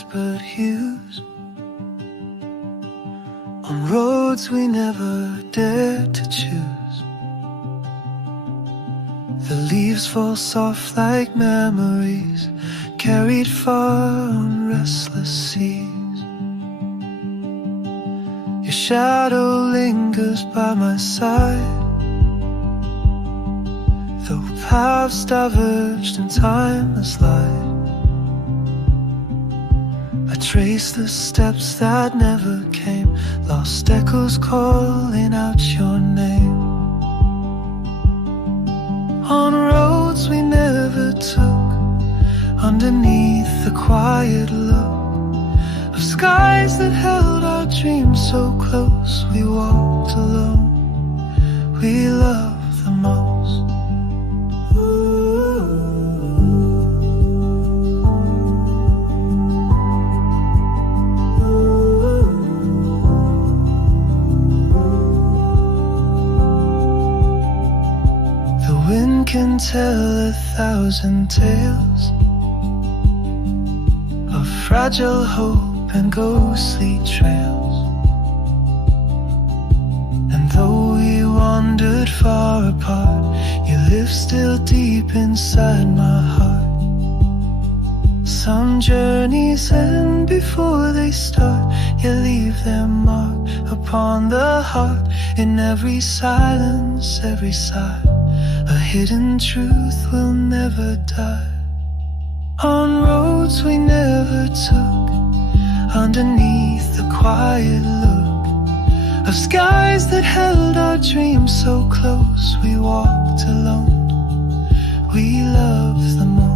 whispered hues, on roads we never dared to choose. The leaves fall soft like memories, carried far on restless seas. Your shadow lingers by my side, though paths diverged in timeless light. I trace the steps that never came, lost echoes calling out your name. On roads we never took, underneath the quiet look of skies that held our dreams so close. We walked alone, we loved the most. The wind can tell 1,000 tales of fragile hope and ghostly trails. And though we wandered far apart, you live still deep inside my heart. Some journeys end before they start, you leave their mark upon the heart. In every silence, every sigh, a hidden truth will never die. On roads we never took, underneath the quiet look of skies that held our dreams so close. We walked alone, we loved the most.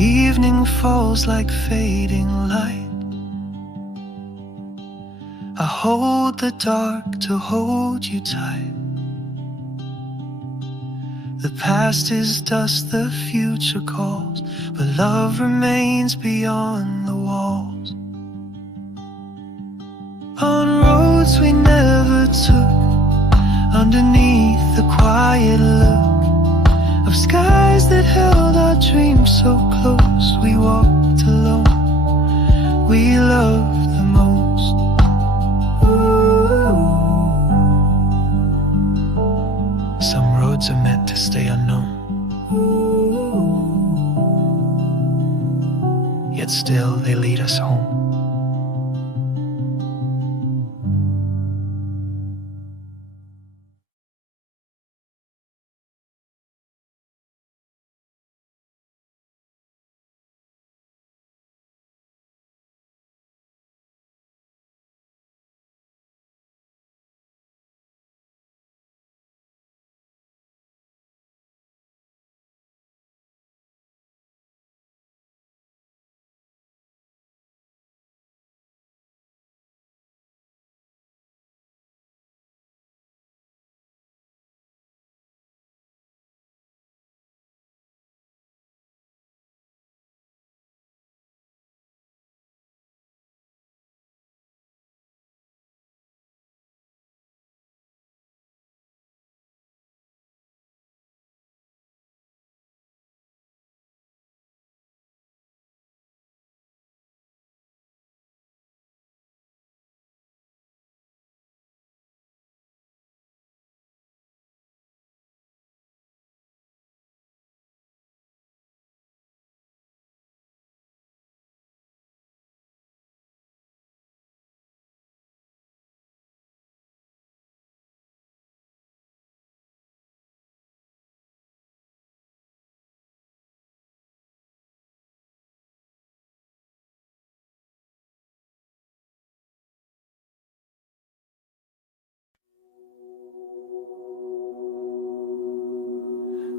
Evening falls like fading light. I hold the dark to hold you tight. The past is dust, the future calls, but love remains beyond the walls. On roads we never took, underneath the quiet look of skies that held our dreams so close. We walked alone, we loved the most. Some roads are meant to stay unknown, yet still they lead us home.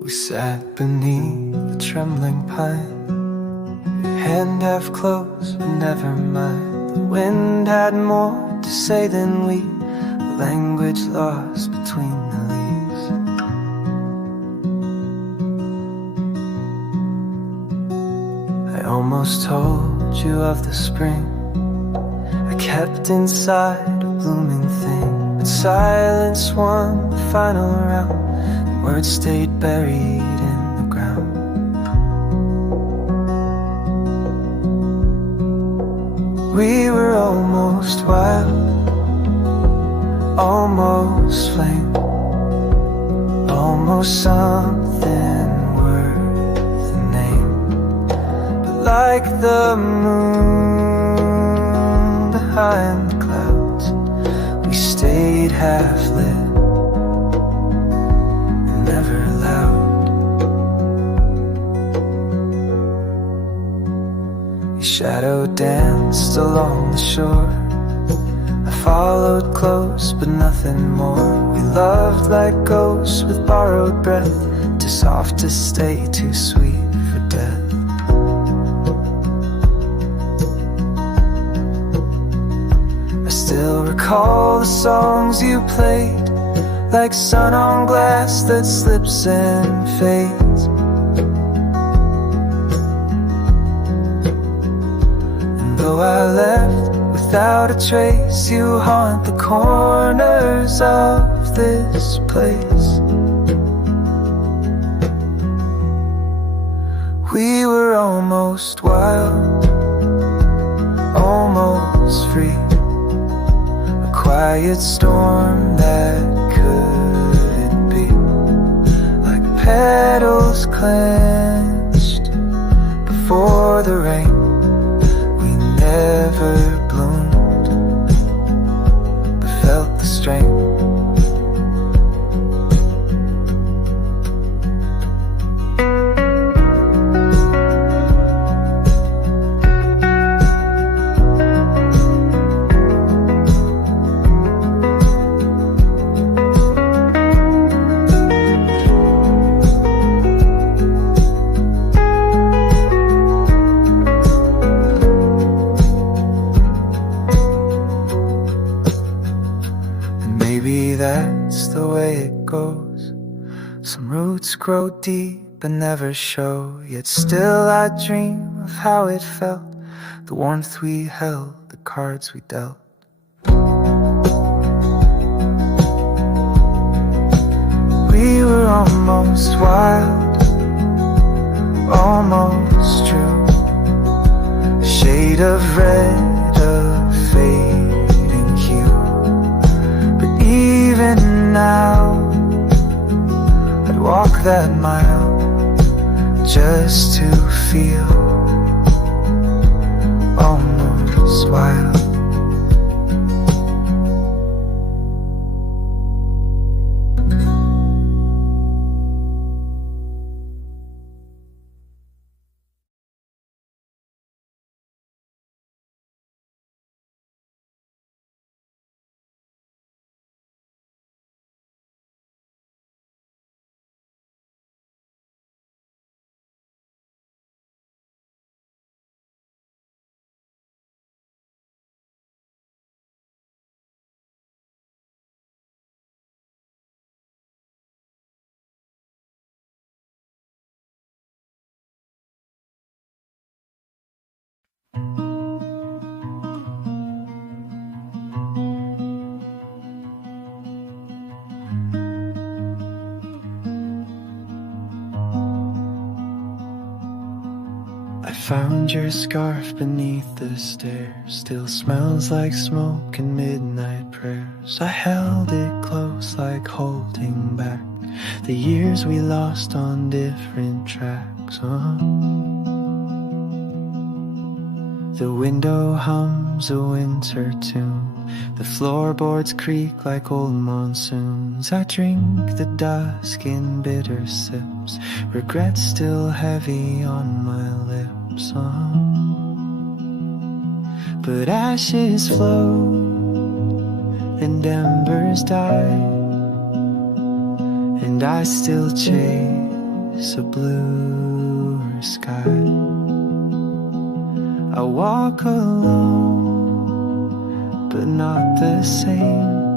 We sat beneath the trembling pine, your hand half closed, but never mind. The wind had more to say than we, a language lost between the leaves. I almost told told you of the spring I kept inside a blooming thing. But silence won the final round. Words stayed buried in the ground. We were almost wild, almost flame, almost something worth a name. But like the moon behind the clouds, we stayed half lit and never loud. Your shadow danced along the shore. I followed close, but nothing more. We loved like ghosts with borrowed breath, too soft to stay, too sweet for death. I still recall the songs you played, like sun on glass that slips and fades. And though I left without a trace, you haunt the corners of this place. We were almost wild, almost free, a quiet storm that couldn't be, like petals clenched before the rain. We never bloomed, but felt the strain. Maybe that's the way it goes. Some roots grow deep and never show, yet still I dream of how it felt, the warmth we held, the cards we dealt. We were almost wild, almost true, a shade of red, a fading hue. Even now, I'd walk that mile just to feel almost wild. I found your scarf beneath the stairs, still smells like smoke and midnight prayers. I held it close like holding back the years we lost on different tracks. The window hums a winter tune, the floorboards creak like old monsoons. I drink the dusk in bitter sips, regret still heavy on my lips. But ashes flow and embers die, and I still chase a bluer sky. I walk alone, but not the same.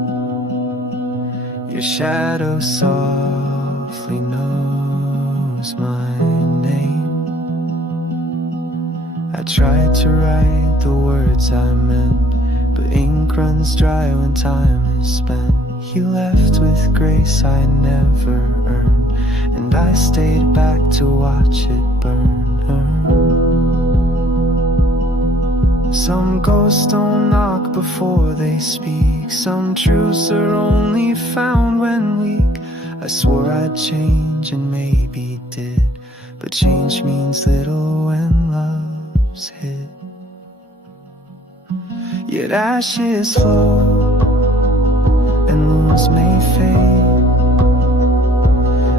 Your shadow softly knows my name. I I tried to write the words I meant, but ink runs dry when time is spent. You left with grace I never earned, and I stayed back to watch it burn. Some ghosts don't knock before they speak. Some truths are only found when weak. I swore I'd change and maybe did, but change means little when love's hit. Yet ashes flow and wounds may fade,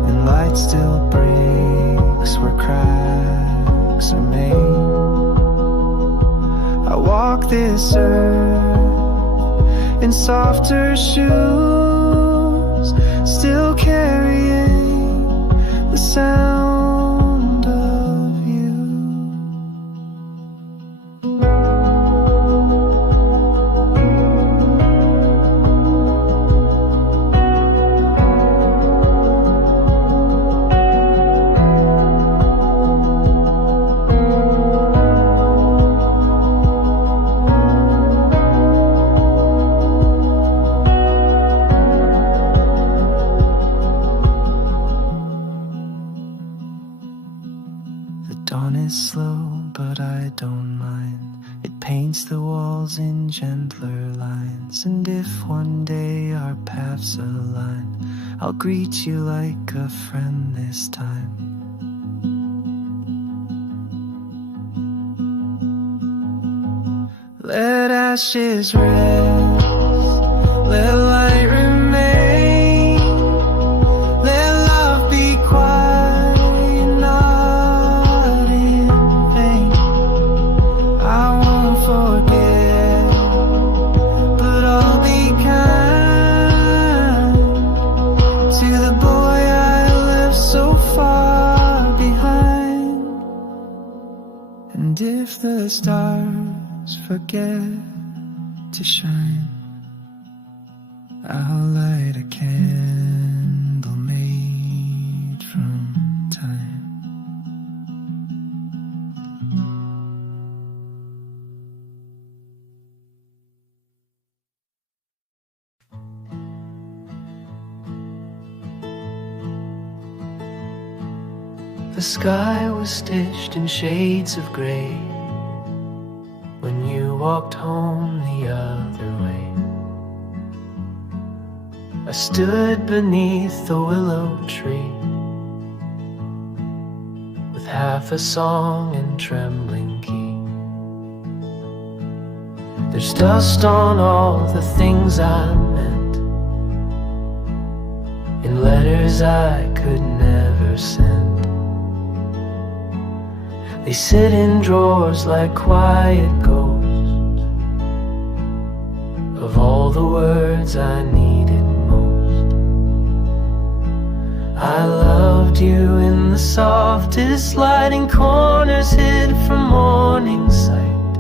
and light still breaks where cracks are made. I walk this earth in softer shoes, still carrying the sound of you. Dawn is slow, but I don't mind. It paints the walls in gentler lines. And if one day our paths align, I'll greet you like a friend this time. Let ashes rest, let light remain, let love be quiet, not in vain. I won't forget, but I'll be kind to the boy I left so far behind. And if the stars forget to shine, I'll light a candle made from time. The sky was stitched in shades of gray when you walked home the other way. I stood beneath the willow tree with half a song and trembling key. There's dust on all the things I meant, in letters I could never send. They sit in drawers like quiet ghosts of all the words I needed most. I loved you in the softest sliding corners, hid from morning sight.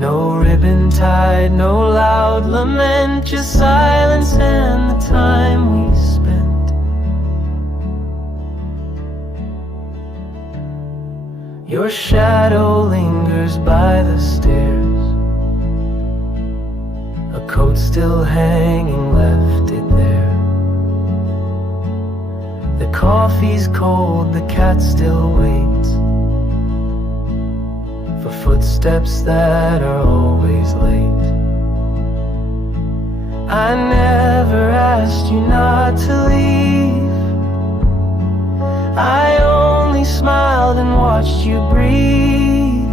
No ribbon tied, no loud lament, just silence and the time we spent. Your shadow lingers by the stairs, a coat still hanging left it there. The coffee's cold, the cat still waits for footsteps that are always late. I never asked you not to leave, I only smiled and watched you breathe.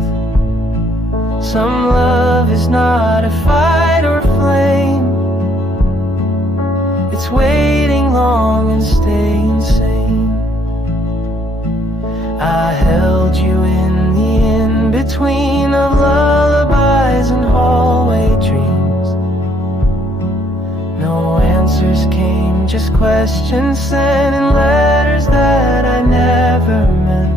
Some love is not a fight or flame, it's waiting long and staying sane. I held you in the in-between of lullabies and hallway dreams. No answers came, just questions sent in letters that I never meant.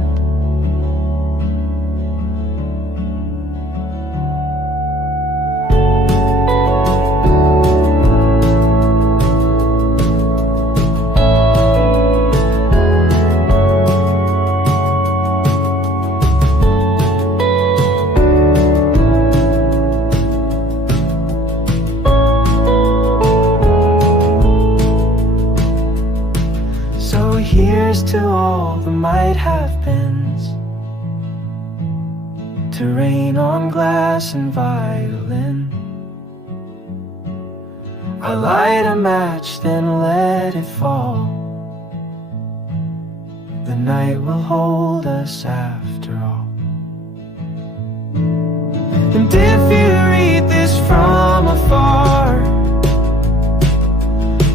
all the might have beens, to rain on glass and violin. I light a match, then let it fall. The night will hold us after all. And if you read this from afar,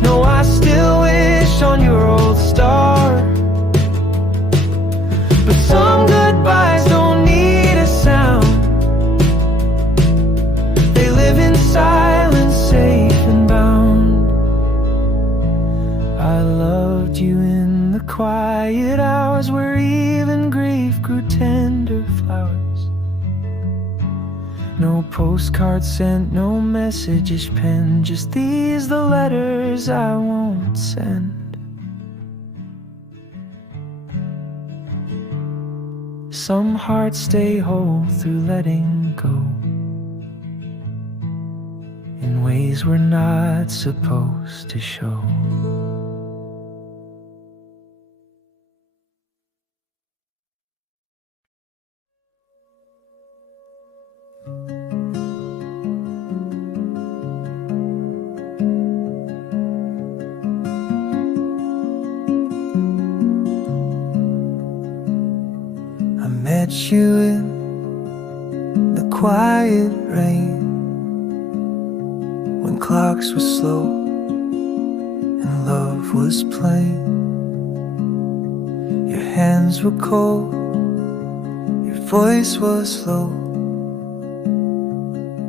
no, I still wish on your old star. But some goodbyes don't need a sound. They live in silence, safe and bound. I loved you in the quiet hours where even grief grew tender flowers. No postcards sent, no messages penned, just these the letters I won't send. Some hearts stay whole through letting go, in ways we're not supposed to show. Met you in the quiet rain, when clocks were slow and love was plain. Your hands were cold, your voice was low,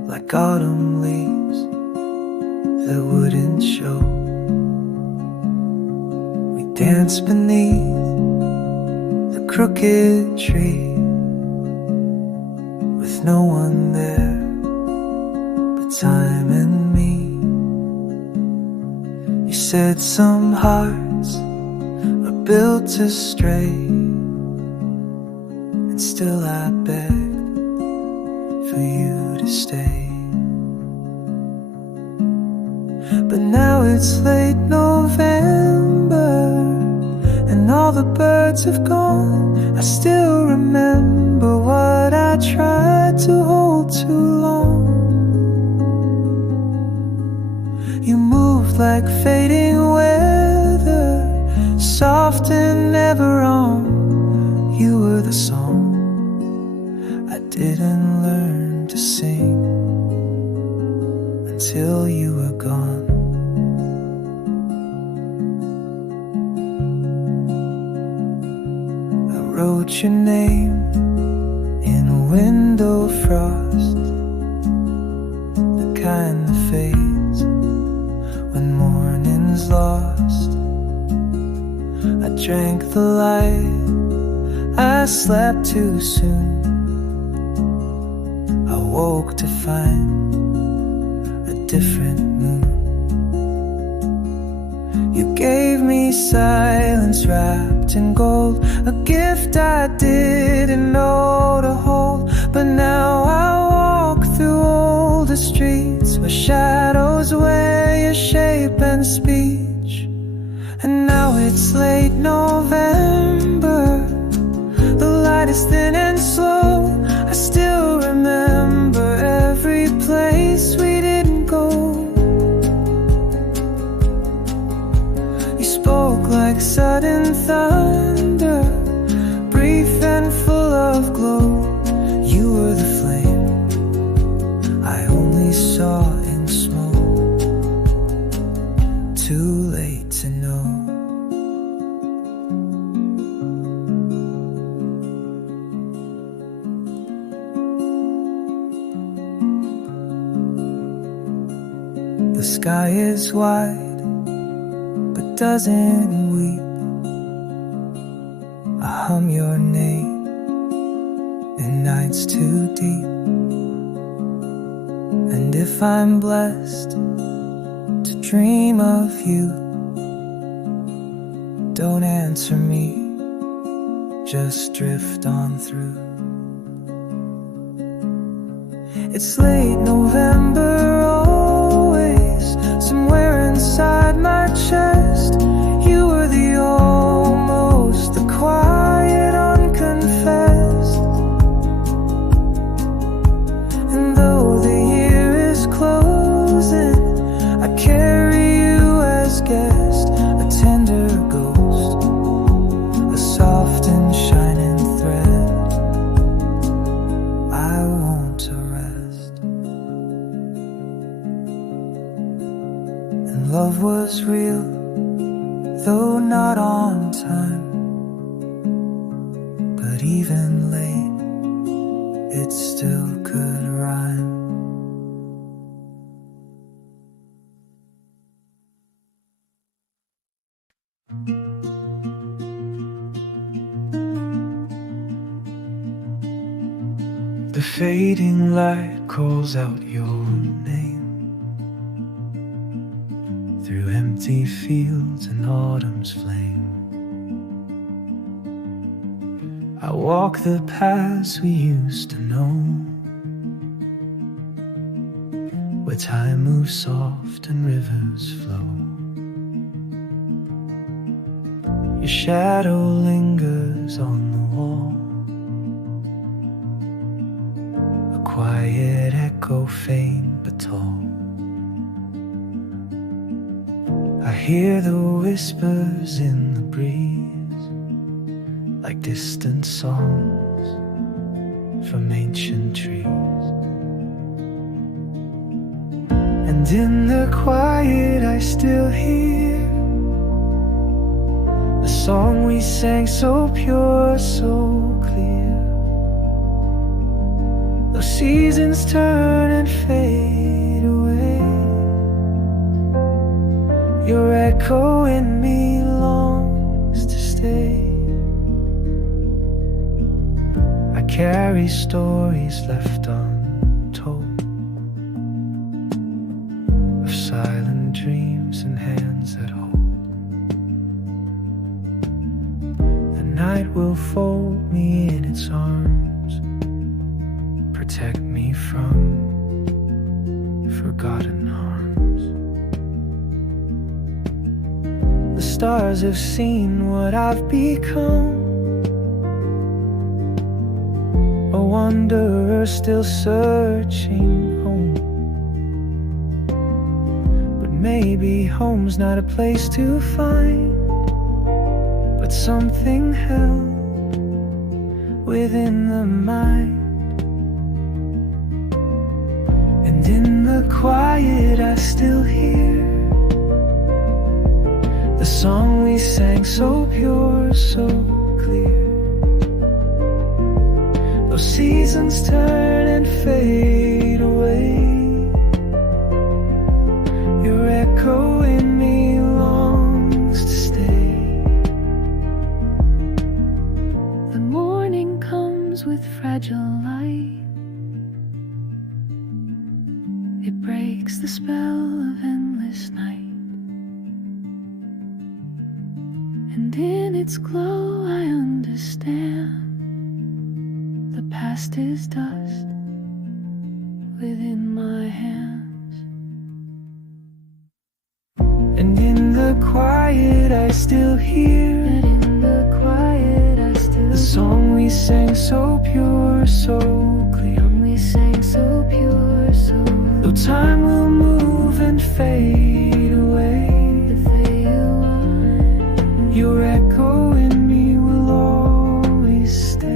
like autumn leaves that wouldn't show. We danced beneath the crooked tree, with no one there but time and me. You said some hearts are built to stray, and still I begged for you to stay. But now it's late November, and all the birds have gone. I still remember what I tried to hold too long. You moved like fading weather, soft and never wrong. You were the song I didn't learn to sing until you were gone. Wrote your name in window frost, the kind that fades when morning's lost. I drank the light, I slept too soon. I woke to find a different moon. You gave me silence wrapped in gold, a gift I didn't know to hold. But now I walk through older streets where shadows wear your shape and speech. And now it's late November, the light is thin and slow. I still remember every place we didn't go. You spoke like sudden thunder, brief and full of glow. You were the flame I only saw in smoke. Too late to know. The sky is wide, but doesn't weep. I hum your name in nights too deep. And if I'm blessed to dream of you, don't answer me, just drift on through. It's late November always, somewhere inside my chest. You were the almost, the quiet though not on time. But even late, it still could rhyme. The fading light calls out your name through empty fields and autumn's flame. I walk the paths we used to know, where time moves soft and rivers flow. Your shadow lingers on the wall, a quiet echo, faint but tall. I hear the whispers in the breeze, like distant songs from ancient trees. And in the quiet I still hear the song we sang, so pure, so clear. Those seasons turn and fade away, your echo in me longs to stay. I carry stories left untold, of silent dreams and hands that hold. The night will fold me in its arms, protect me from forgotten harms. The stars have seen what I've become, a wanderer still searching home. But maybe home's not a place to find, but something held within the mind. And in the quiet I still hear the song we sang, so pure, so clear. Those seasons turn and fade away, your echo in me longs to stay. The morning comes with fragile light, it breaks the spell of endless night. And in its glow I understand the past is dust within my hands. And in the quiet I still hear, and in the quiet I still the song we sang, so pure, so clear. We sang so pure, so clear. Though time will move and fade away, your echo in me will always stay.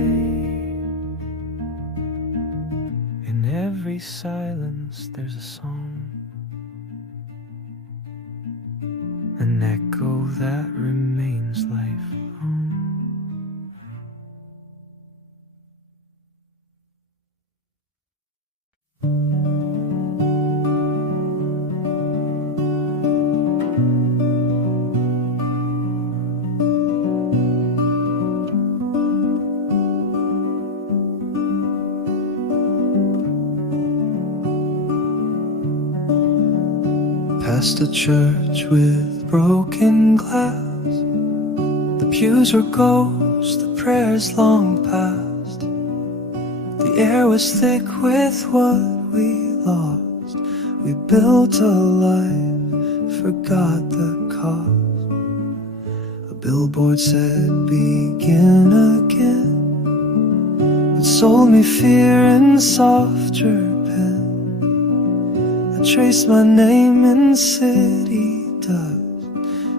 In every silence there's a song, an echo that remains lifelong. Past a church with broken glass, the pews were ghosts, the prayers long past. The air was thick with what we lost. We built a life, forgot the cost. A billboard said begin again, it sold me fear in softer pen. Trace my name in city dust,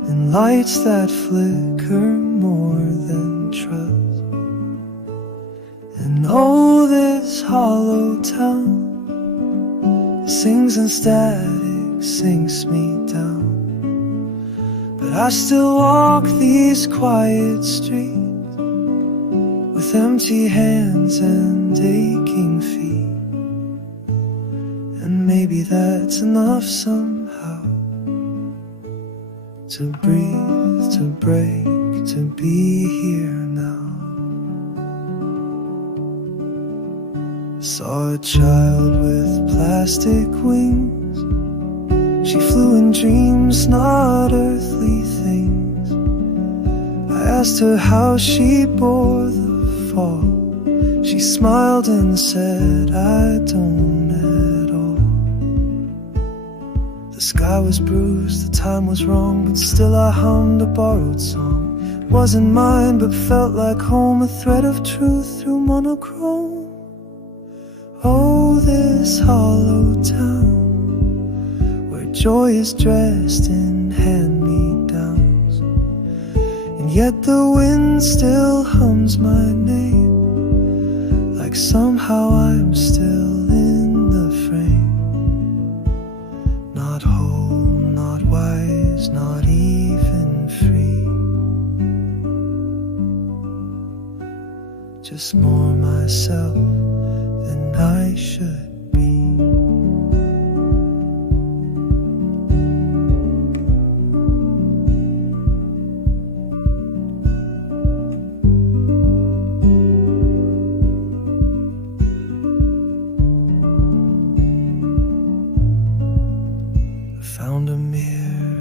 in lights that flicker more than trust. And oh, this hollow town sings in static, sinks me down. but I still walk these quiet streets with empty hands and aching feet. And maybe that's enough somehow to breathe, to break, to be here now. Saw a child with plastic wings. She flew in dreams, not earthly things. I asked her how she bore the fall. She smiled and said, I don't at all. The sky was bruised, the time was wrong, but still I hummed a borrowed song. Wasn't mine, but felt like home, a thread of truth through monochrome. Oh, this hollow town, where joy is dressed in hand-me-downs, and yet the wind still hums my name, like somehow I'm still in the frame. Not whole, not wise, not even free, just more myself than I should be. I found a mirror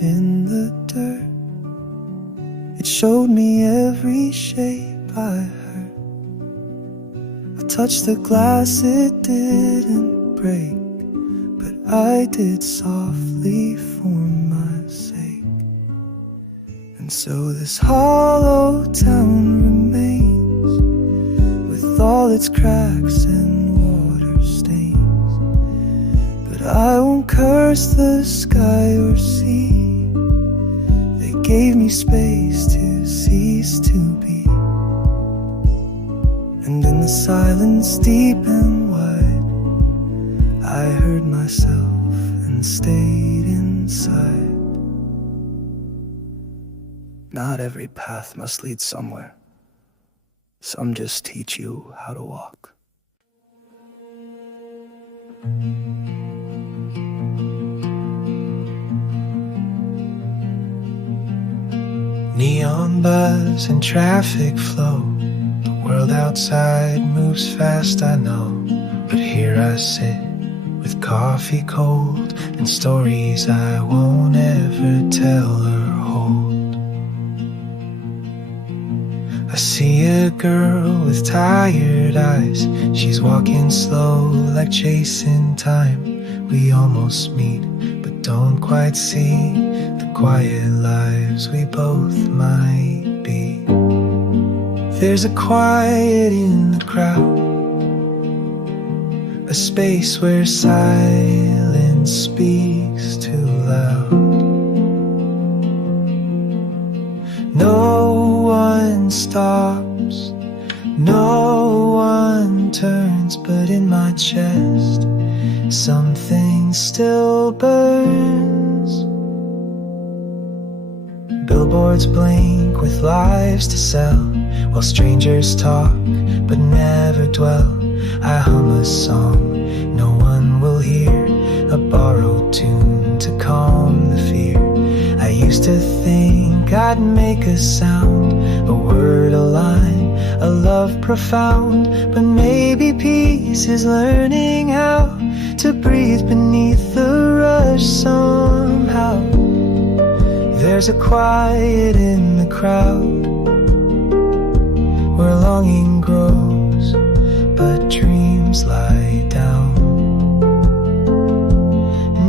in the dirt. It showed me every shape I heard. I touched the glass, it didn't break, but I did softly for my sake. And so this hollow town remains, with all its cracks and water stains. But I won't curse the sky or sea, they gave me space to cease to be. And in the silence deep and wide, I heard myself and stayed inside. Not every path must lead somewhere. Some just teach you how to walk. Neon buzz and traffic flow. The world outside moves fast, I know, but here I sit with coffee cold and stories I won't ever tell or hold. I see a girl with tired eyes. She's walking slow like chasing time. We almost meet, but don't quite see the quiet lives we both might be. There's a quiet in the crowd, a space where silence speaks too loud. No one stops, no one turns, but in my chest something still burns. Billboards blink with lives to sell, while strangers talk but never dwell. I hum a song no one will hear, a borrowed tune to calm the fear. I used to think I'd make a sound, a word, a line, a love profound. But maybe peace is learning how to breathe beneath the rush somehow. There's a quiet in the crowd, where longing grows, but dreams lie down.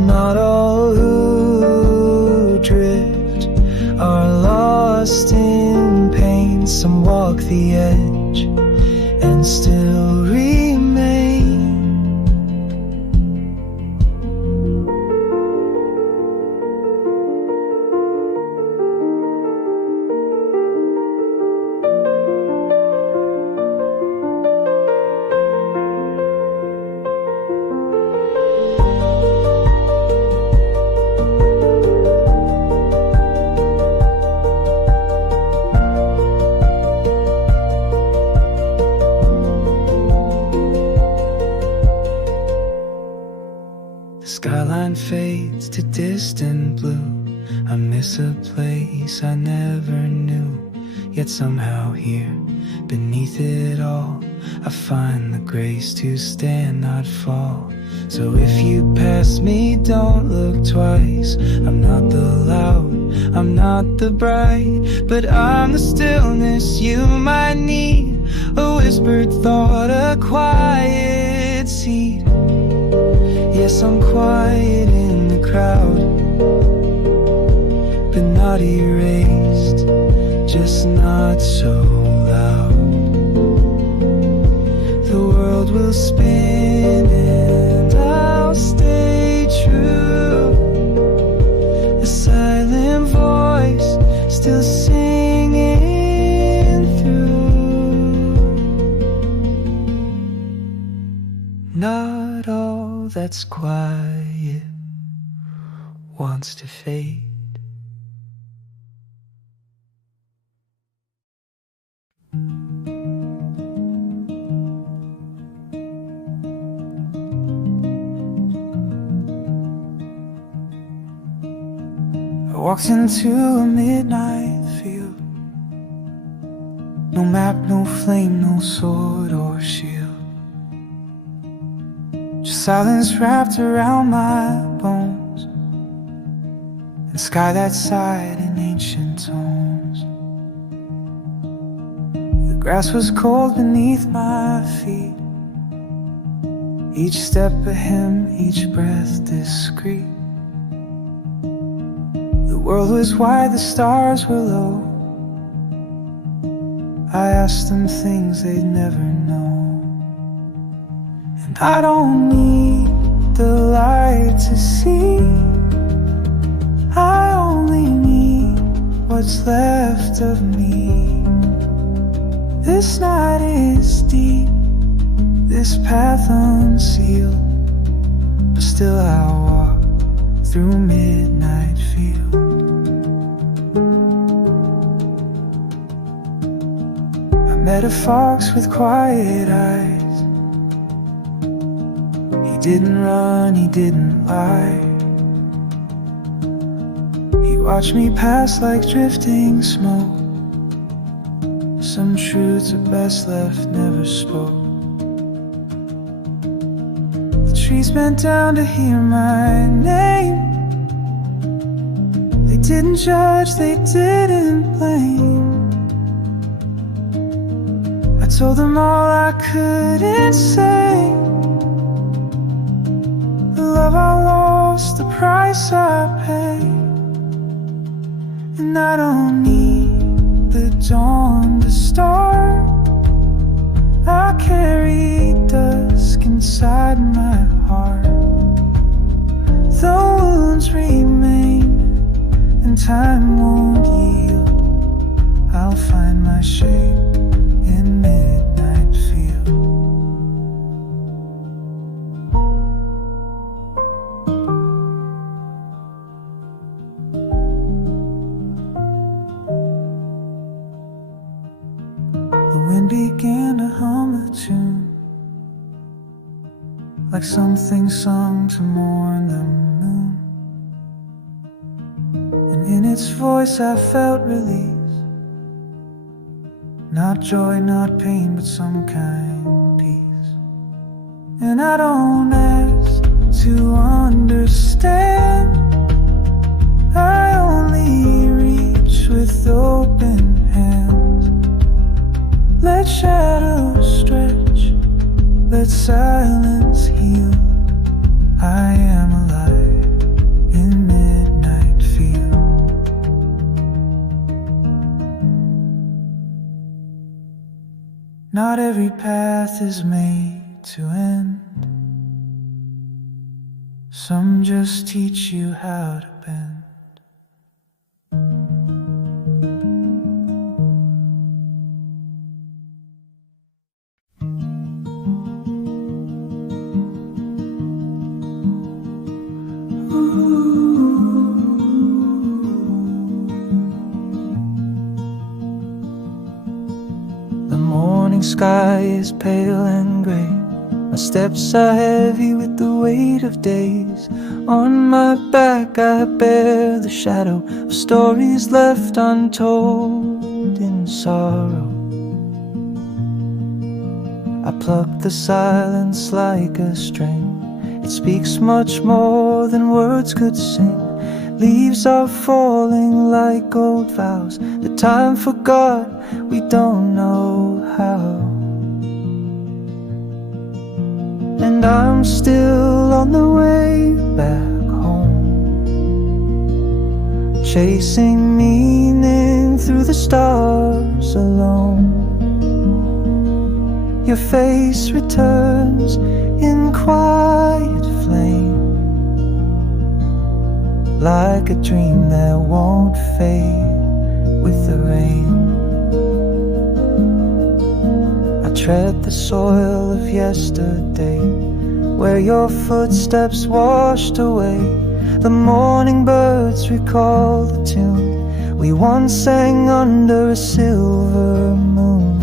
Not all who drift are lost in pain. Some walk the edge and still remain. to distant blue. I miss a place I never knew, yet somehow here, beneath it all, I find the grace to stand, not fall. So if you pass me, don't look twice. I'm not the loud, I'm not the bright, but I'm the stillness you might need. A whispered thought, a quiet seed. Yes, I'm quiet in the crowd, but not erased, just not so loud. The world will spin and I'll stay true. A silent voice still singing through. Not all that's quiet wants to fade. I walked into a midnight field. No map, no flame, no sword or shield. Just silence wrapped around my bones, and sky that sighed in ancient tones. The grass was cold beneath my feet, each step a hymn, each breath discreet. The world was wide, the stars were low. I asked them things they'd never know. And I don't need the light to see, I only need what's left of me. This night is deep, this path unsealed, but still I'll walk through midnight field. I met a fox with quiet eyes. He didn't run, he didn't lie. He watched me pass like drifting smoke. Some truths are best left never spoke. The trees bent down to hear my name. They didn't judge, they didn't blame. I told them all I couldn't say. The love I lost, the price I paid. And I don't need the dawn to start. I carry dusk inside my heart. The wounds remain and time won't yield. I'll find my shape in midnight field. The wind began to hum a tune, like something sung to mourn the moon. And in its voice I felt release. Not joy, not pain, but some kind of peace. And I don't ask to understand, I only reach with open hands. Let shadows stretch, let silence heal. I am alive in midnight field. Not every path is made to end. Some just teach you how to bend. The morning sky is pale and gray, My steps are heavy with the weight of days. On my back I bear the shadow of stories left untold in sorrow. I pluck the silence like a string. It speaks much more than words could sing. Leaves are falling like old vows that time forgot, we don't know how. And I'm still on the way back home, chasing meaning through the stars alone. Your face returns in quiet flame, like a dream that won't fade with the rain. I tread the soil of yesterday, where your footsteps washed away. The morning birds recall the tune we once sang under a silver moon.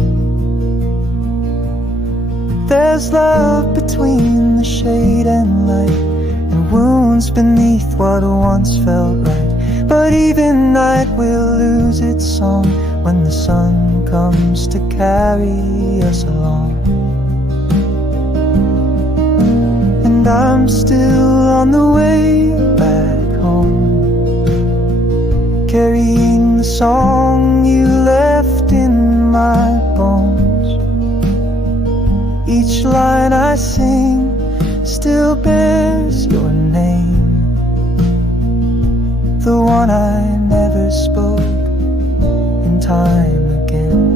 There's love between the shade and light, and wounds beneath what once felt right. But even night will lose its song when the sun comes to carry us along. And I'm still on the way back home, carrying the song you left in my bones. Each line I sing still bears your name, the one I never spoke in time again.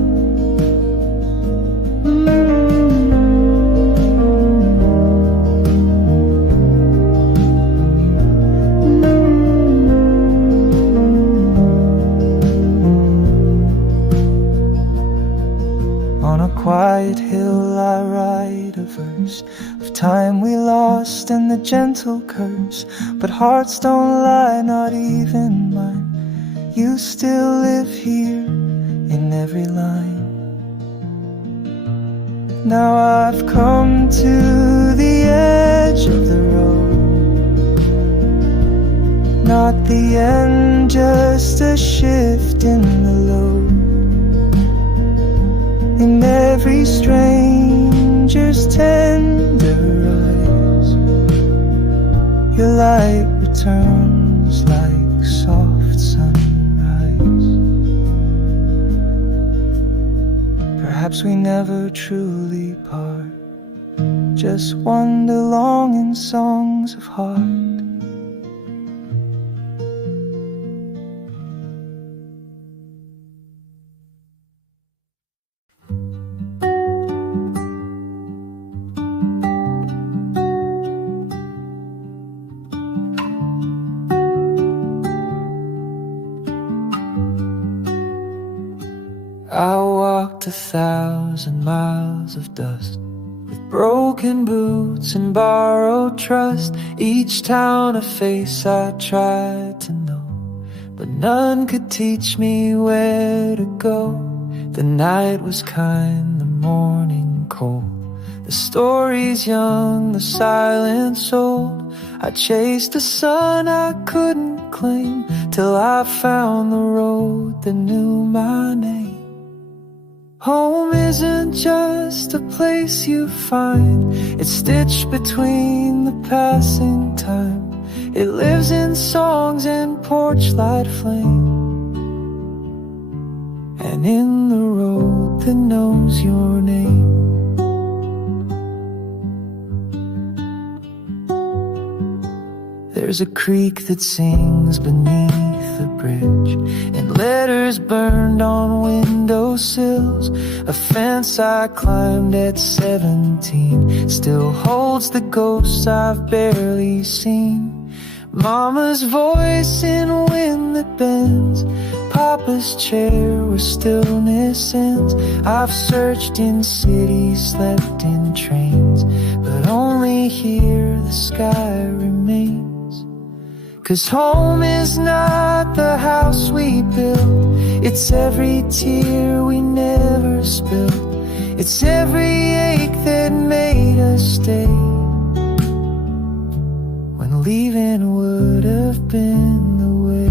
On a quiet hill I write a verse of time we lost and the gentle curse. But hearts don't lie, not even mine. You still live here in every line. Now I've come to the edge of the road, not the end, just a shift in the load. In every stranger's tender eyes, your light returns like soft sunrise. Perhaps we never truly part, just wander long in songs of heart. I walked 1,000 miles of dust, with broken boots and borrowed trust. Each town a face I tried to know, but none could teach me where to go. The night was kind, the morning cold, the stories young, the silence old. I chased the sun I couldn't claim, till I found the road that knew my name. Home isn't just a place you find, it's stitched between the passing time. It lives in songs and porch light flame, and in the road that knows your name. There's a creek that sings beneath the bridge, and letters burned on windowsills. A fence I climbed at 17 still holds the ghosts I've barely seen. Mama's voice in wind that bends, Papa's chair where stillness ends. I've searched in cities, slept in trains, but only here the sky remains. 'Cause home is not the house we built, it's every tear we never spilled. It's every ache that made us stay when leaving would have been the way.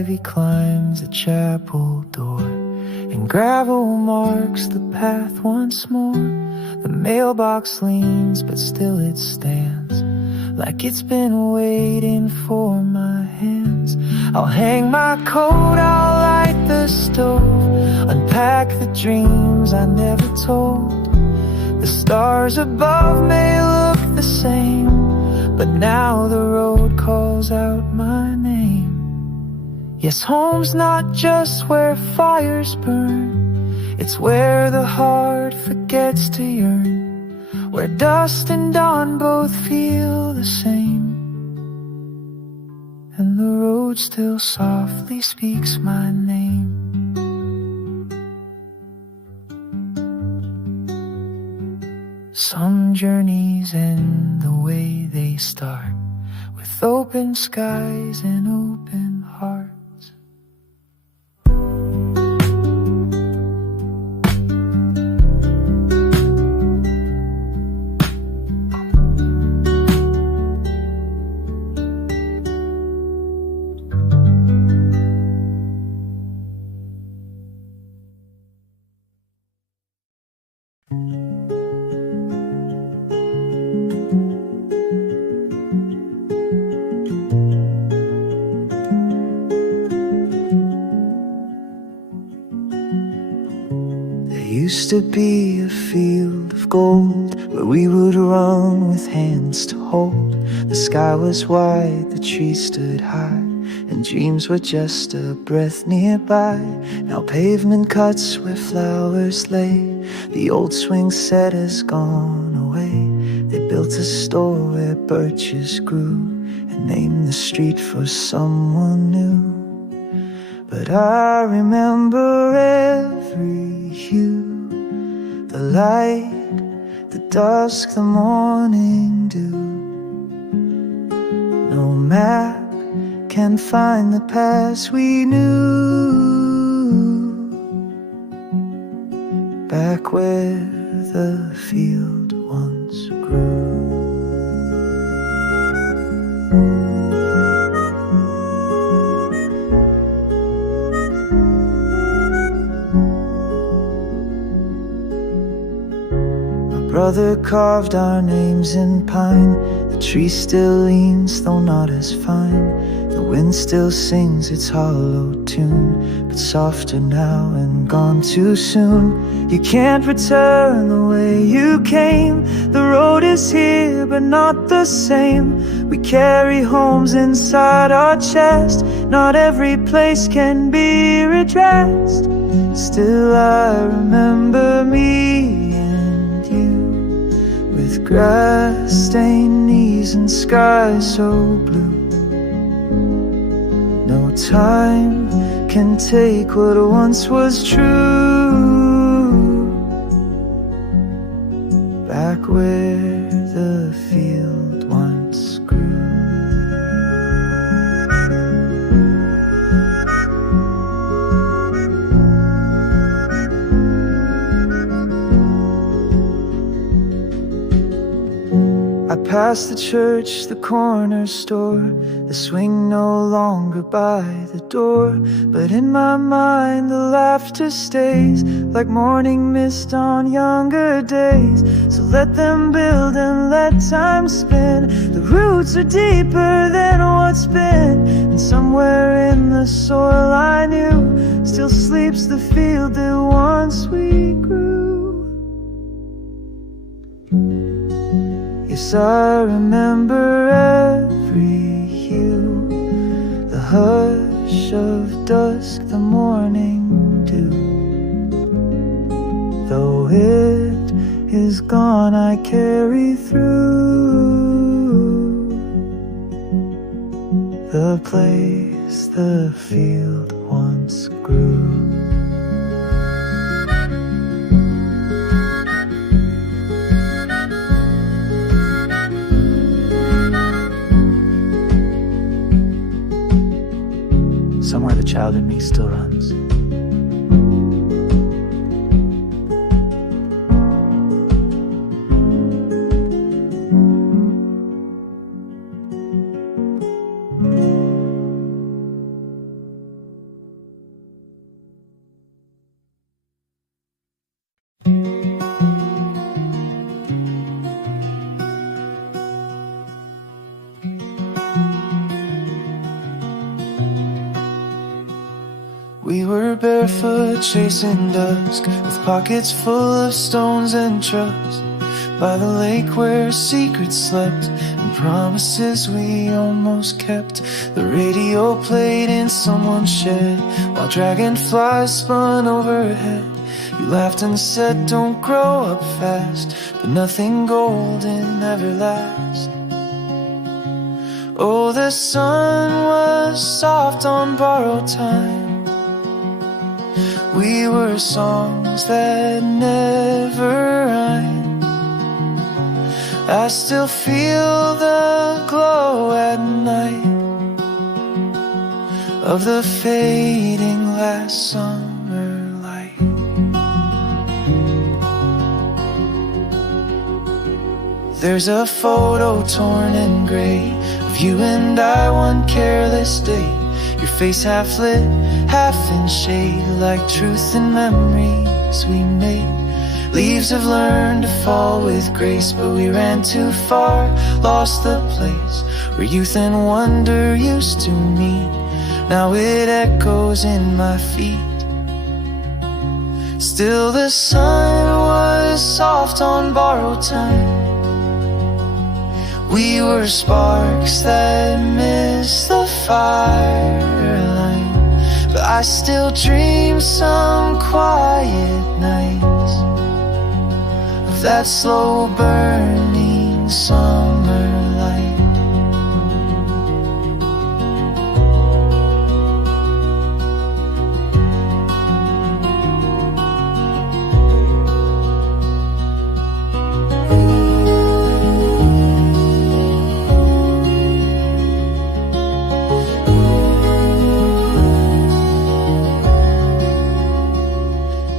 Ivy climbs the chapel door, and gravel marks the path once more. The mailbox leans, but still it stands, like it's been waiting for my hands. I'll hang my coat, I'll light the stove, unpack the dreams I never told. The stars above may look the same, but now the road calls out my name. Yes, home's not just where fires burn, it's where the heart forgets to yearn, where dust and dawn both feel the same, and the road still softly speaks my name. Some journeys end the way they start, with open skies and open hearts. Used to be a field of gold where we would run with hands to hold. The sky was wide, the trees stood high, and dreams were just a breath nearby. Now pavement cuts where flowers lay, the old swing set has gone away. They built a store where birches grew and named the street for someone new. But I remember every hue, the light, the dusk, the morning dew. No map can find the past we knew, back where the field once grew. Brother carved our names in pine. The tree still leans, though not as fine. The wind still sings its hollow tune, but softer now and gone too soon. You can't return the way you came. The road is here, but not the same. We carry homes inside our chest. Not every place can be redressed. Still I remember me, with grass-stained knees and sky so blue. No time can take what once was true, back where the field once grew. I passed the church, the corner store, the swing no longer by the door. But in my mind the laughter stays, like morning mist on younger days. So let them build and let time spin. The roots are deeper than what's been, and somewhere in the soil I knew still sleeps the field that once we grew. Yes, I remember every hue, the hush of dusk, the morning dew. Though it is gone, I carry through the place the field once grew. Somewhere the child in me still runs. We were barefoot chasing dusk, with pockets full of stones and trust, by the lake where secrets slept, and promises we almost kept. The radio played in someone's shed, while dragonflies spun overhead. You laughed and said, don't grow up fast, but nothing golden ever lasts. Oh, the sun was soft on borrowed time. We were songs that never rhymed. I still feel the glow at night of the fading last summer light. There's a photo torn and gray of you and I one careless day. Your face half lit, half in shade, like truth and memories we made. Leaves have learned to fall with grace, but we ran too far, lost the place where youth and wonder used to meet. Now it echoes in my feet. Still the sun was soft on borrowed time. We were sparks that missed the fireline, but I still dream some quiet nights of that slow burning summer light.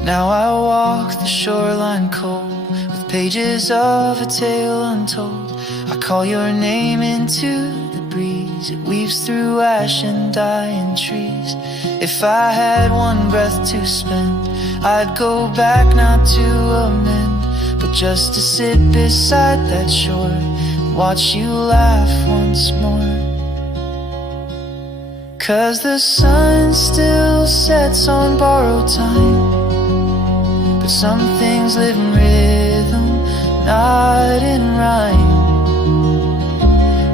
Now I walk the shoreline cold, with pages of a tale untold. I call your name into the breeze, it weaves through ash and dying trees. If I had one breath to spend, I'd go back not to amend, but just to sit beside that shore and watch you laugh once more. 'Cause the sun still sets on borrowed time, but some things live in rhythm, not in rhyme.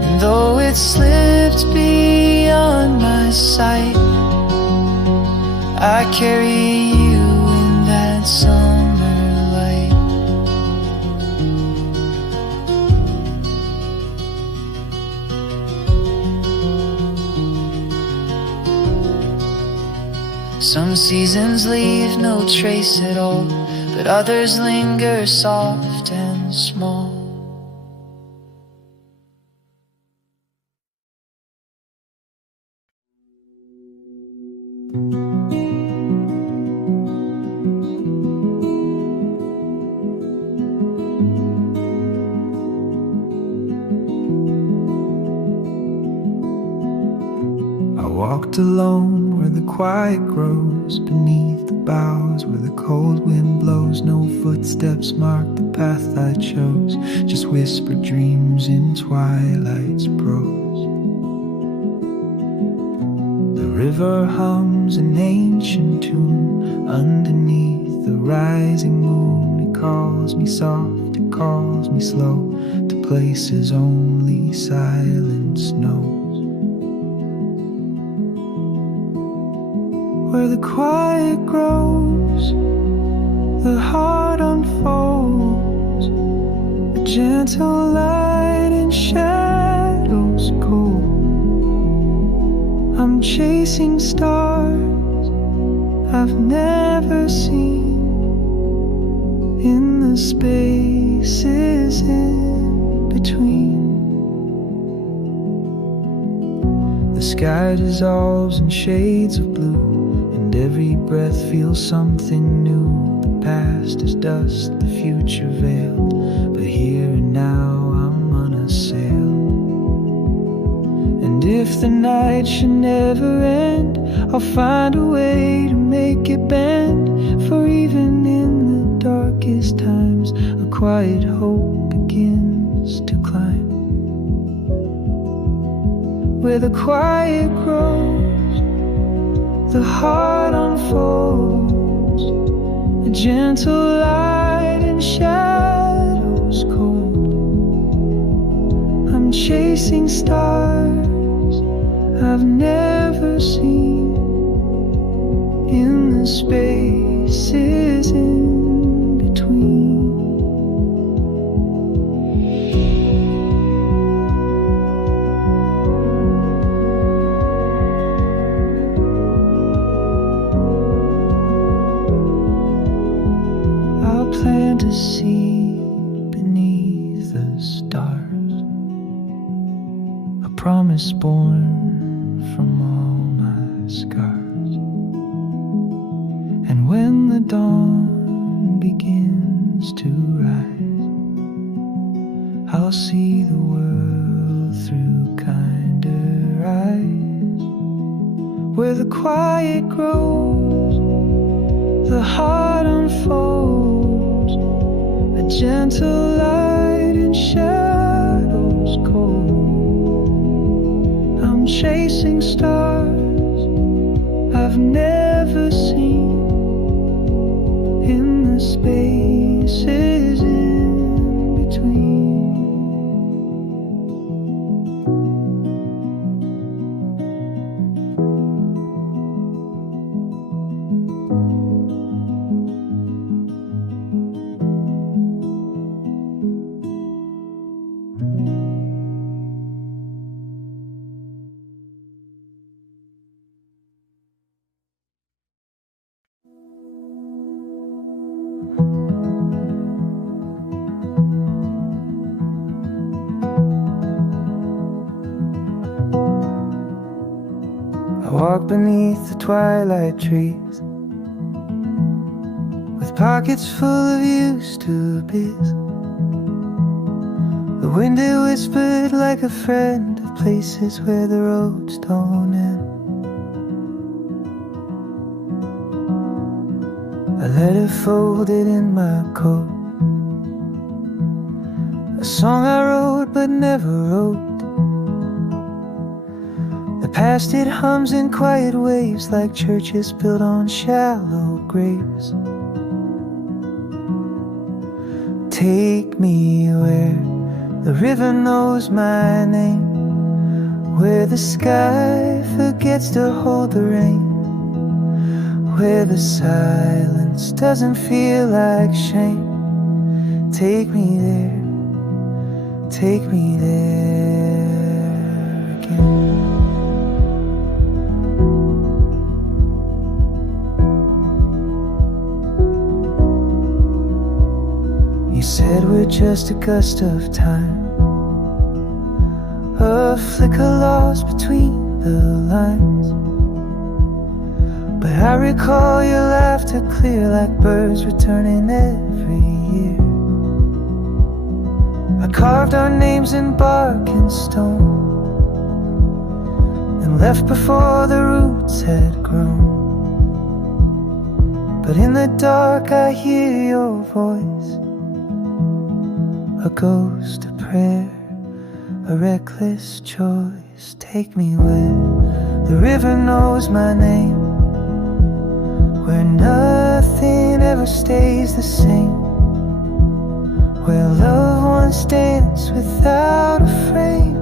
And though it slipped beyond my sight, I carry you in that summer light. Some seasons leave no trace at all, but others linger soft and small. I walked alone where the quiet grows, beneath the boughs where the cold wind blows. No footsteps mark the path I chose, just whispered dreams in twilight's prose. The river hums an ancient tune underneath the rising moon. It calls me soft, it calls me slow, to places only silence knows. Where the quiet grows, the heart unfolds. gentle light in shadows cold. I'm chasing stars I've never seen in the spaces in between. The sky dissolves in shades of blue, and every breath feels something new. The past is dust, the future veiled, but here and now I'm unassailed. And if the night should never end, I'll find a way to make it bend. For even in the darkest times, a quiet hope begins to climb. Where the quiet grows, the heart unfolds, a gentle light in shadows cold. I'm chasing stars I've never seen in the spaces in between. I'll plant a seed beneath the stars, a promise born from all my scars. And when the dawn begins to rise, I'll see the world through kinder eyes. Where the quiet grows, the heart unfolds, a gentle light in shadows cold. I'm chasing stars I've never seen in the spaces in between. I walk beneath the twilight trees, with pockets full of used to be's. The wind it whispered like a friend of places where the roads don't end. A letter folded in my coat, a song I wrote but never wrote. The past it hums in quiet waves, like churches built on shallow graves. Take me where the river knows my name, where the sky forgets to hold the rain, where the silence doesn't feel like shame. Take me there, take me there again. You said we're just a gust of time, a flicker lost between the lines. But I recall your laughter clear, like birds returning every year. I carved our names in bark and stone, and left before the roots had grown. But in the dark I hear your voice, a ghost, a prayer, a reckless choice. Take me where the river knows my name, where nothing ever stays the same, where loved ones dance without a frame.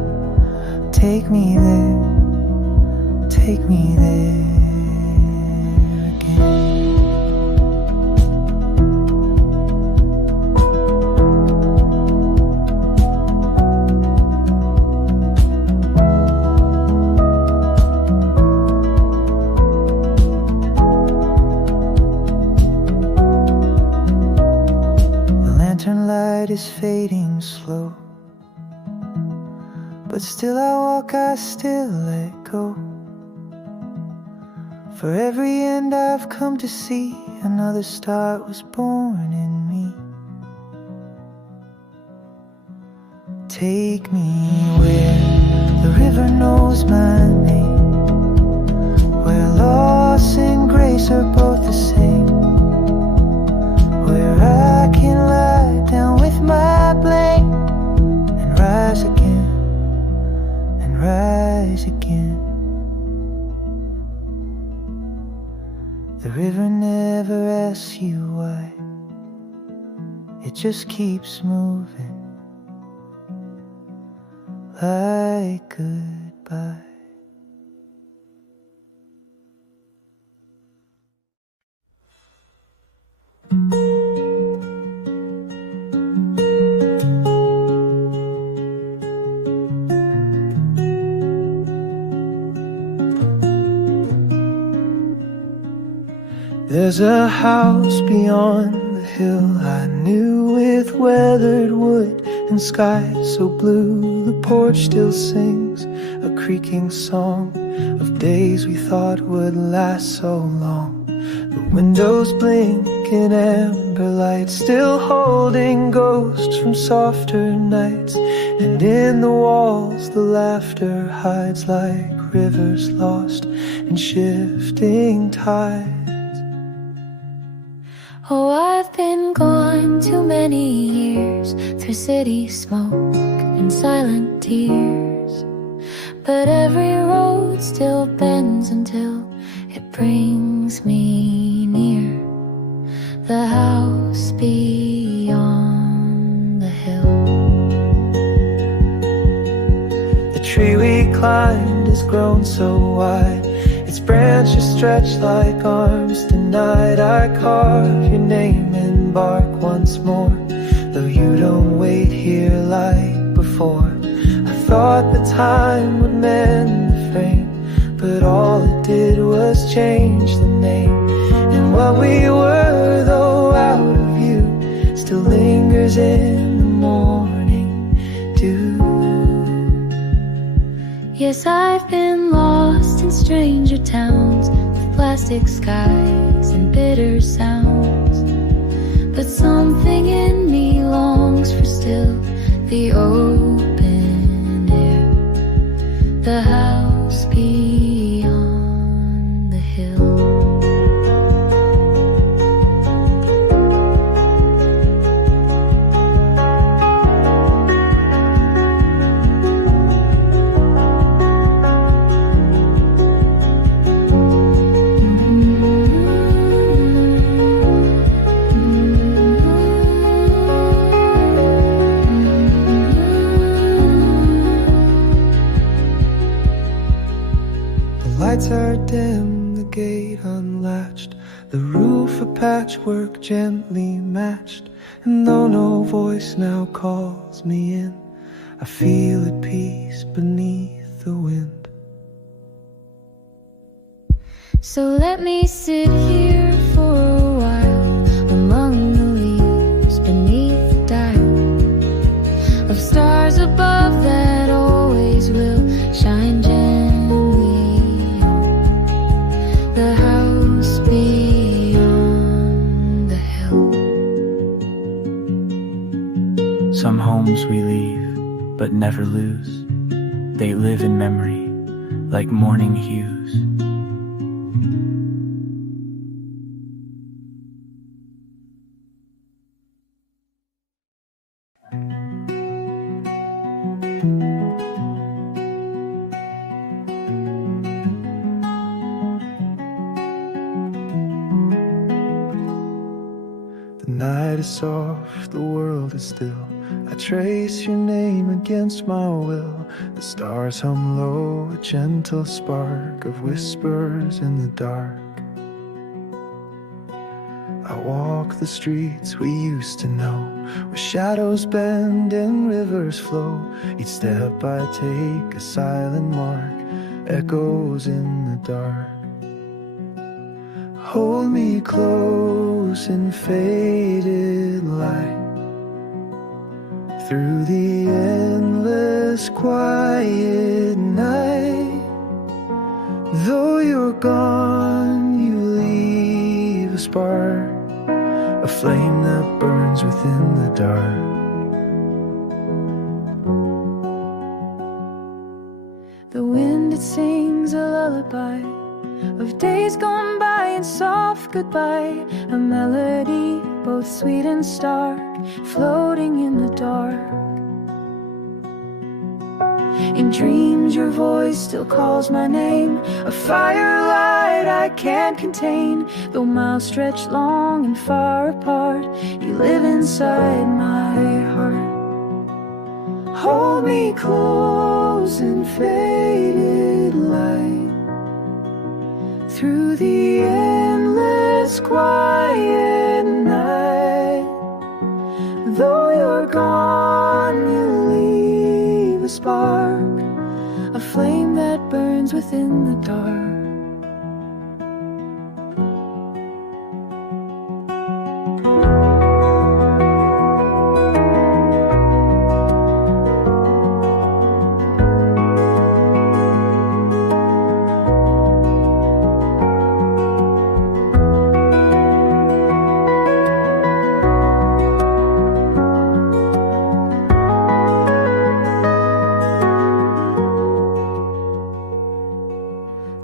Take me there, take me there again. light is fading slow, but still I walk, I still let go. For every end I've come to see, another start was born in me. Take me where the river knows my name, where loss and grace are both the same, where I can lie down with my blame and rise again, and rise again. The river never asks you why, it just keeps moving like goodbye. There's a house beyond the hill I knew, with weathered wood and sky so blue. The porch still sings a creaking song of days we thought would last so long. The windows blink in amber light, still holding ghosts from softer nights. And in the walls the laughter hides, like rivers lost in shifting tides. Oh, I've been gone too many years, through city smoke and silent tears, but every road still bends until it brings me near the house beyond the hill. The tree we climbed has grown so wide, its branches stretch like arms tonight. I carve your name in bark once more, though you don't wait here like before. I thought the time would mend the frame, but all it did was change the name. And what we were, though out of view, still lingers in the morning dew. Yes, I've been lost in stranger towns, with plastic skies and bitter sounds, but something in me longs for still the open air, the house beyond the hill. Lights are dim, the gate unlatched, the roof a patchwork gently matched. And though no voice now calls me in, I feel at peace beneath the wind. So let me sit here for a while, among the leaves beneath the dial of stars above that always will shine gently on the house beyond the hill. Some homes we leave, but never lose. They live in memory, like morning hues. The night is soft, the world is still. I trace your name against my will. The stars hum low, a gentle spark of whispers in the dark. I walk the streets we used to know, where shadows bend and rivers flow. Each step I take a silent mark, echoes in the dark. Hold me close in faded light, Through the endless quiet night, though you're gone, you leave a spark, a flame that burns within the dark. The wind, it sings a lullaby of days gone by and soft goodbye, a melody both sweet and stark, floating in the dark. In dreams your voice still calls my name, a firelight I can't contain. Though miles stretch long and far apart, you live inside my heart. Hold me close in faded light, through the endless quiet night. Though you're gone, you leave a spark, a flame that burns within the dark.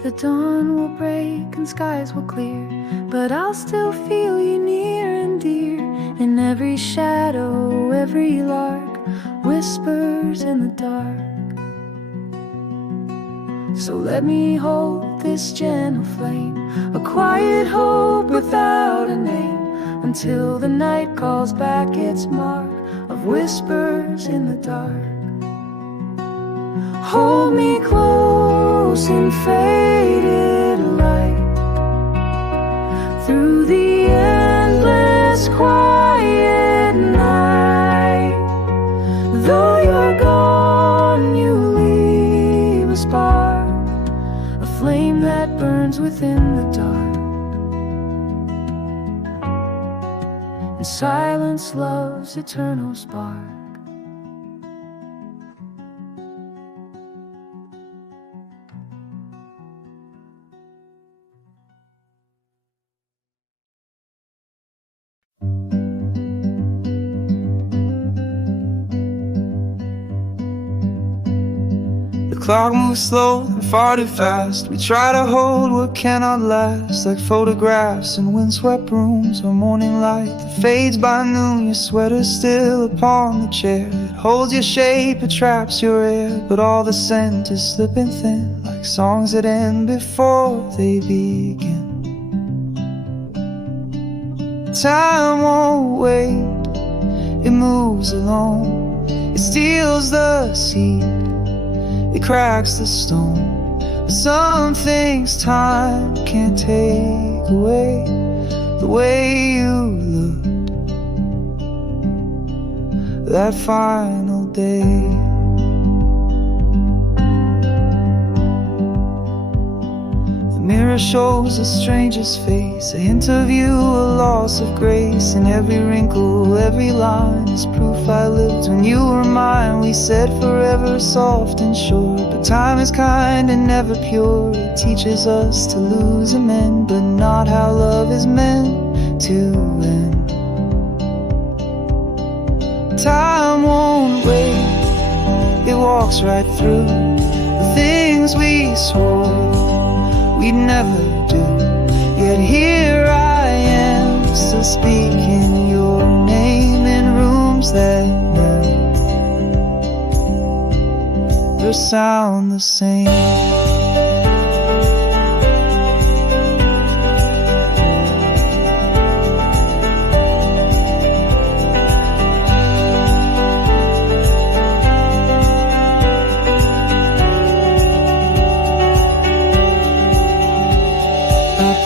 The dawn will break and skies will clear, but I'll still feel you near and dear. In every shadow, every lark whispers in the dark. So let me hold this gentle flame, a quiet hope without a name, until the night calls back its mark of whispers in the dark. Hold me close in faded light, through the endless quiet night. Though you're gone, you leave a spark, a flame that burns within the dark. And silence love's eternal spark. The clock moves slow and far too fast. We try to hold what cannot last, like photographs in windswept rooms or morning light that fades by noon. Your sweater's still upon the chair, it holds your shape, it traps your air, but all the scent is slipping thin, like songs that end before they begin. Time won't wait, it moves alone, it steals the seed, it cracks the stone. But some things time can't take away, the way you looked that final day. The mirror shows a stranger's face, a hint of you, a loss of grace. And every wrinkle, every line is proof I lived when you were mine. We said forever soft and short, but time is kind and never pure. It teaches us to lose and mend, but not how love is meant to end. Time won't wait, it walks right through the things we swore we'd never do. Yet here I am, still speaking your name in rooms that never sound the same.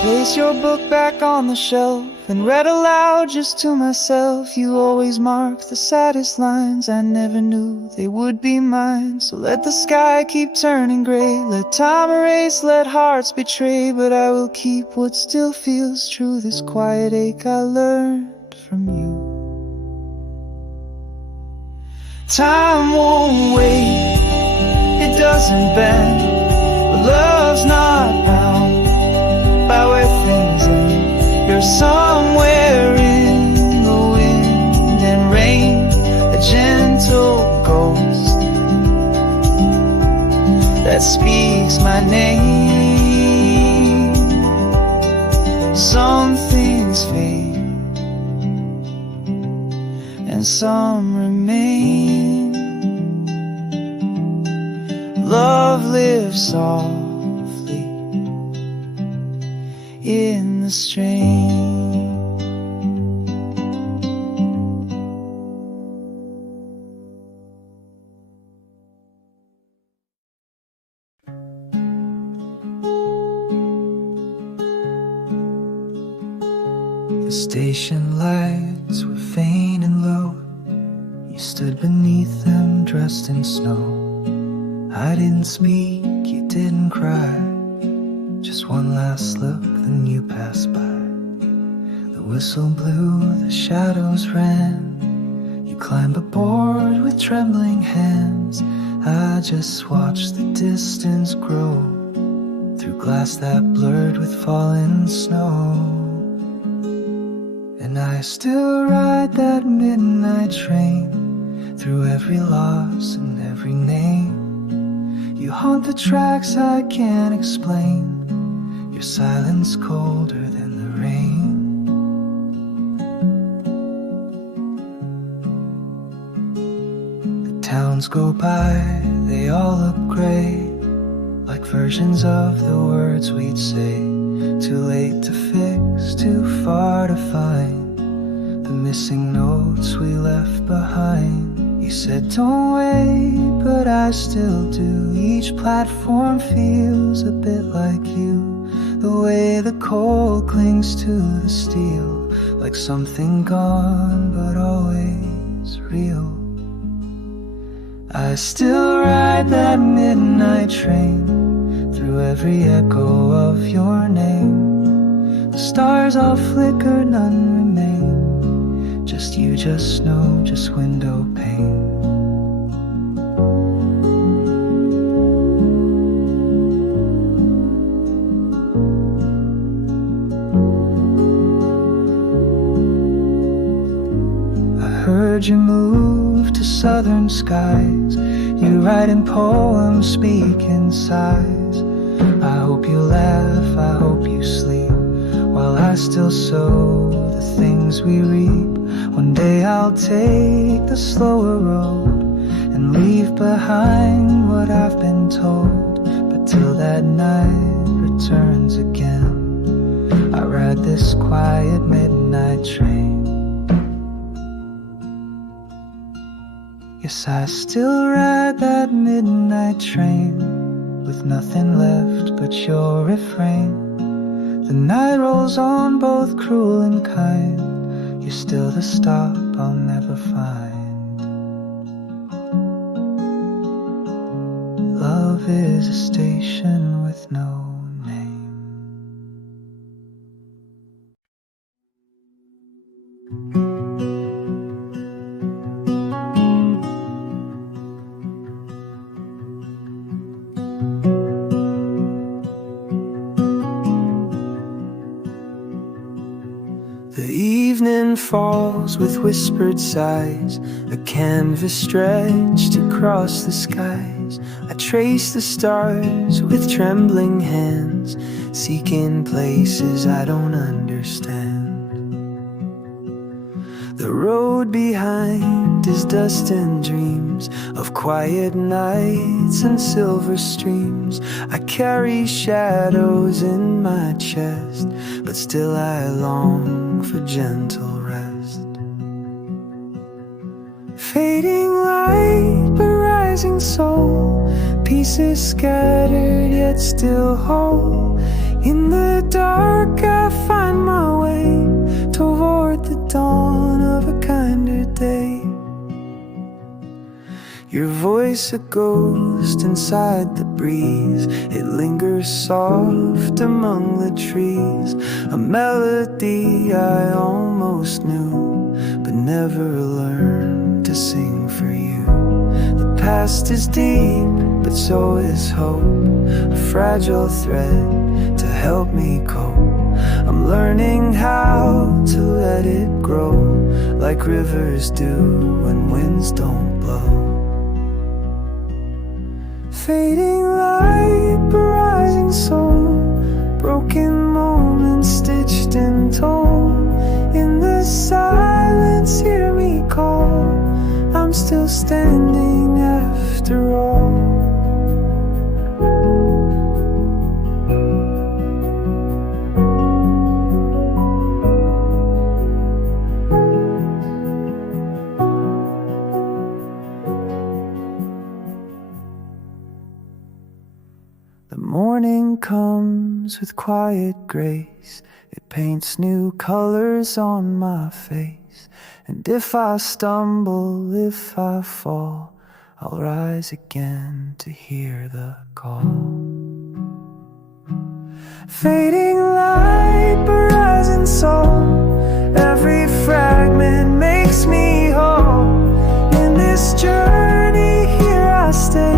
Place your book back on the shelf and read aloud just to myself. You always marked the saddest lines, I never knew they would be mine. So let the sky keep turning gray, let time erase, let hearts betray, but I will keep what still feels true, this quiet ache I learned from you. Time won't wait, it doesn't bend, but love's not bound by where things end. You're somewhere in the wind and rain, a gentle ghost that speaks my name. Some things fade and some remain. Love lives softly in the strain. The station lights were faint and low. You stood beneath them dressed in snow. I didn't speak, you didn't cry. Just one last look, then you passed by. The whistle blew, the shadows ran. You climbed aboard with trembling hands. I just watched the distance grow through glass that blurred with falling snow. And I still ride that midnight train through every loss and every name. You haunt the tracks I can't explain. Your silence colder than the rain. The towns go by, they all look gray, like versions of the words we'd say. Too late to fix, too far to find the missing notes we left behind. You said don't wait, but I still do. Each platform feels a bit like you. The way the coal clings to the steel, like something gone but always real. I still ride that midnight train through every echo of your name. The stars all flicker, none remain. Just you, just snow, just window pane. I heard you move to southern skies. You write in poems, speak in sighs. I hope you laugh, I hope you sleep, while I still sow the things we reap. One day I'll take the slower road and leave behind what I've been told. But till that night returns again, I ride this quiet midnight train. Yes, I still ride that midnight train with nothing left but your refrain. The night rolls on, both cruel and kind. You're still the stop I'll never find. Love is a station with no name. The evening falls with whispered sighs, a canvas stretched across the skies. I trace the stars with trembling hands, seeking places I don't understand. The road behind is dust and dreams of quiet nights and silver streams. I carry shadows in my chest, but still I long for gentle rest. Fading light but rising soul, pieces scattered yet still whole. In the dark I find my way toward the dawn of a kinder day. Your voice a ghost inside the breeze, it lingers soft among the trees. A melody I almost knew, but never learned to sing for you. The past is deep, but so is hope, a fragile thread to help me cope. I'm learning how to let it grow, like rivers do when winds don't blow. Fading light, but rising sun, broken moments stitched in tone. In the silence, hear me call, I'm still standing after all. The morning comes with quiet grace, it paints new colors on my face. And if I stumble, if I fall, I'll rise again to hear the call. Fading light, but rising soul, every fragment makes me whole. In this journey, here I stay,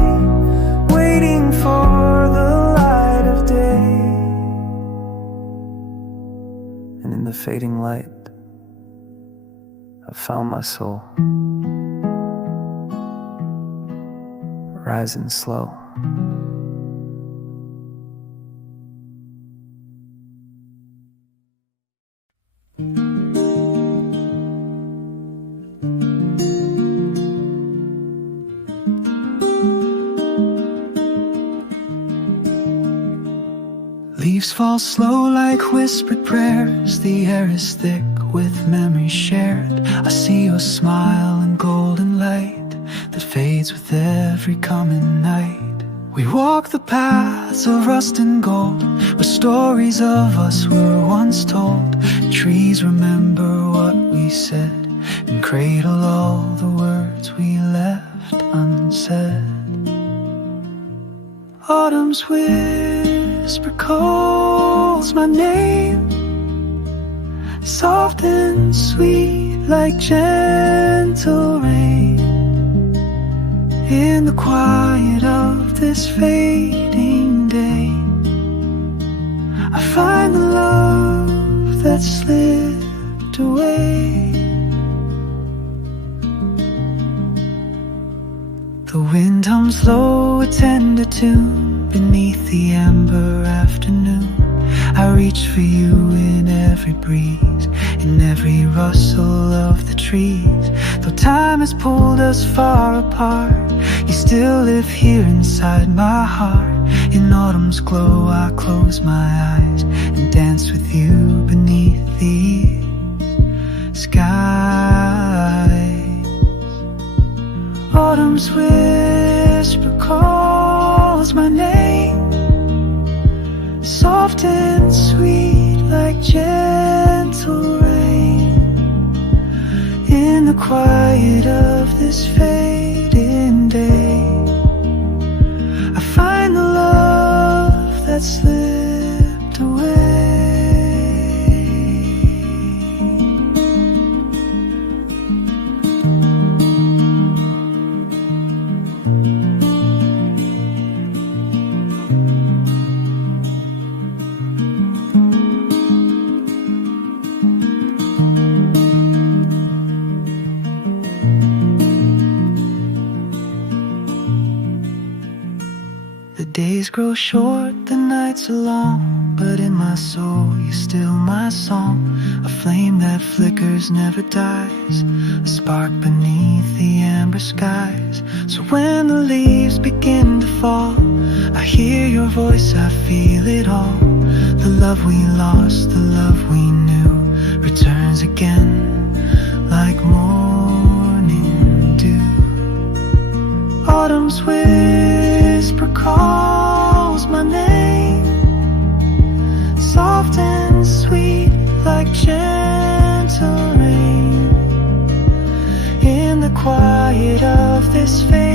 waiting for the light of day. And in the fading light, I found my soul, rising slow. Leaves fall slow like whispered prayers. The air is thick with memories shared. I see your smile in golden light that fades with every coming night. We walk the paths of rust and gold, where stories of us were once told. Trees remember what we said and cradle all the words we left unsaid. Autumn's whisper calls my name, soft and sweet like gentle rain. In the quiet of this fading day, I find the love that slipped away. The wind hums low, a tender tune beneath the amber afternoon. I reach for you in every breeze, in every rustle of the trees. Though time has pulled us far apart, you still live here inside my heart. In autumn's glow I close my eyes and dance with you beneath the skies. Autumn's whisper calls my name, soft and sweet like gentle rain. In the quiet of this fading day, I find the love that slipped away. The days grow short, the nights are long, but in my soul you're still my song. A flame that flickers, never dies, a spark beneath the amber skies. So when the leaves begin to fall, I hear your voice, I feel it all. The love we lost, the love we knew, returns again like morning dew. Autumn's whisper calls my name, soft and sweet like gentle rain. In the quiet of this face,